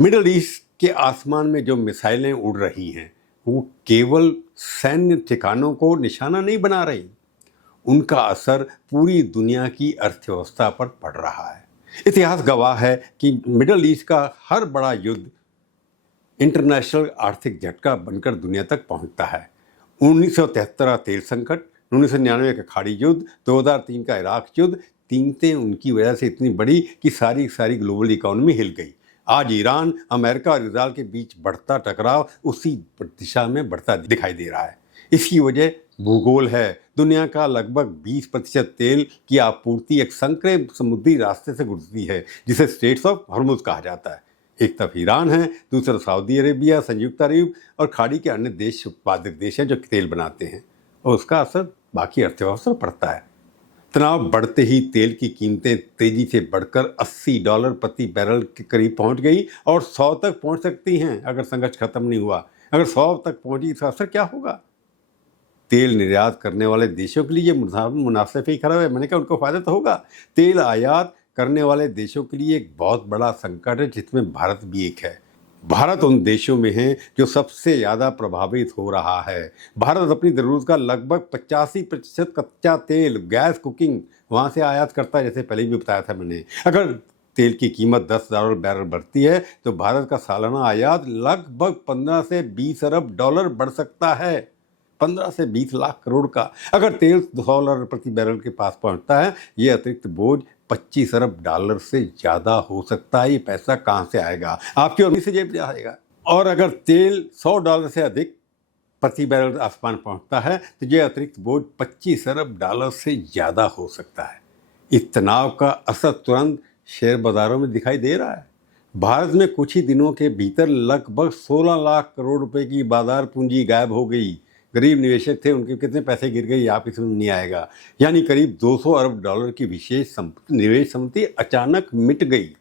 Middle east के आसमान में जो मिसाइलें उड़ रही हैं वो केवल सैन्य ठिकानों को निशाना नहीं बना रही, उनका असर पूरी दुनिया की अर्थव्यवस्था पर पड़ रहा है। इतिहास गवाह है कि मिडल ईस्ट का हर बड़ा युद्ध इंटरनेशनल आर्थिक झटका बनकर दुनिया तक पहुंचता है। 1973 तेल संकट, 1999 का खाड़ी युद्ध, 2003 का इराक युद्ध, कीमतें उनकी वजह से इतनी बढ़ी कि सारी ग्लोबल इकोनॉमी हिल गई। आज ईरान, अमेरिका और इजरायल के बीच बढ़ता टकराव उसी दिशा में बढ़ता दिखाई दे रहा है। इसकी वजह भूगोल है। दुनिया का लगभग 20% तेल की आपूर्ति एक संकरे समुद्री रास्ते से गुजरती है जिसे स्ट्रेट्स ऑफ हॉर्मुज कहा जाता है। एक तरफ ईरान है, दूसरा सऊदी अरेबिया, संयुक्त अरब और खाड़ी के अन्य देश उत्पादक देश हैं जो तेल बनाते हैं, और उसका असर बाकी अर्थव्यवस्था पर पड़ता है। तनाव बढ़ते ही तेल की कीमतें तेजी से बढ़कर $80 प्रति बैरल के करीब पहुंच गई और 100 तक पहुंच सकती हैं अगर संघर्ष खत्म नहीं हुआ। अगर 100 तक पहुंची इसका असर क्या होगा? तेल निर्यात करने वाले देशों के लिए ये मुनाफे ही खराब है। मैंने कहा उनको फायदा तो होगा। तेल आयात करने वाले देशों के लिए एक बहुत बड़ा संकट है जिसमें भारत भी एक है। भारत उन देशों में है जो सबसे ज़्यादा प्रभावित हो रहा है। भारत अपनी ज़रूरत का लगभग 85% कच्चा तेल, गैस कुकिंग वहाँ से आयात करता है, जैसे पहले भी बताया था मैंने। अगर तेल की कीमत $10 बैरल बढ़ती है तो भारत का सालाना आयात लगभग 15 से 20 अरब डॉलर बढ़ सकता है। 15 से 20 लाख करोड़ का। अगर तेल $100 प्रति बैरल के पास पहुंचता है, ये अतिरिक्त बोझ $25 अरब से ज़्यादा हो सकता है। ये पैसा कहाँ से आएगा? आपकी और से जेब से आएगा। और अगर तेल $100 से अधिक प्रति बैरल आसमान पहुंचता है तो ये अतिरिक्त बोझ $25 अरब से ज़्यादा हो सकता है। इस तनाव का असर तुरंत शेयर बाजारों में दिखाई दे रहा है। भारत में कुछ ही दिनों के भीतर लगभग 16 लाख करोड़ रुपए की बाजार पूंजी गायब हो गई। गरीब निवेशक थे, उनके कितने पैसे गिर गए आप इसमें नहीं आएगा। यानी करीब $200 अरब की विशेष निवेश संपत्ति अचानक मिट गई।